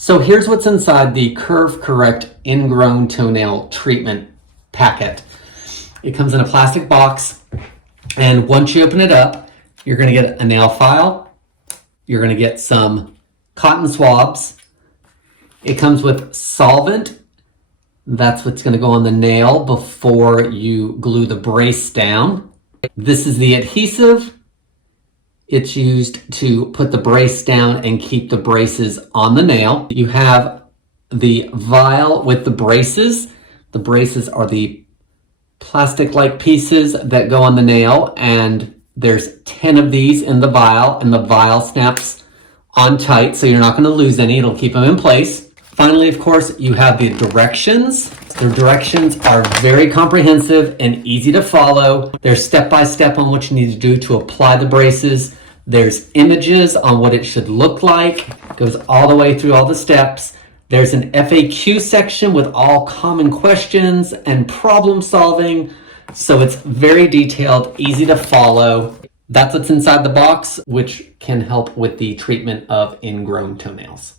So here's what's inside the CurveCorrect Ingrown Toenail Treatment Packet. It comes in a plastic box, and once you open it up, you're going to get a nail file. You're going to get some cotton swabs. It comes with solvent. That's what's going to go on the nail before you glue the brace down. This is the adhesive. It's used to put the brace down and keep the braces on the nail. You have the vial with the braces. The braces are the plastic-like pieces that go on the nail, and there's 10 of these in the vial, and the vial snaps on tight, so you're not going to lose any. It'll keep them in place. Finally, of course, you have the directions. The directions are very comprehensive and easy to follow. There's step-by-step on what you need to do to apply the braces. There's images on what it should look like. It goes all the way through all the steps. There's an FAQ section with all common questions and problem solving. So it's very detailed, easy to follow. That's what's inside the box, which can help with the treatment of ingrown toenails.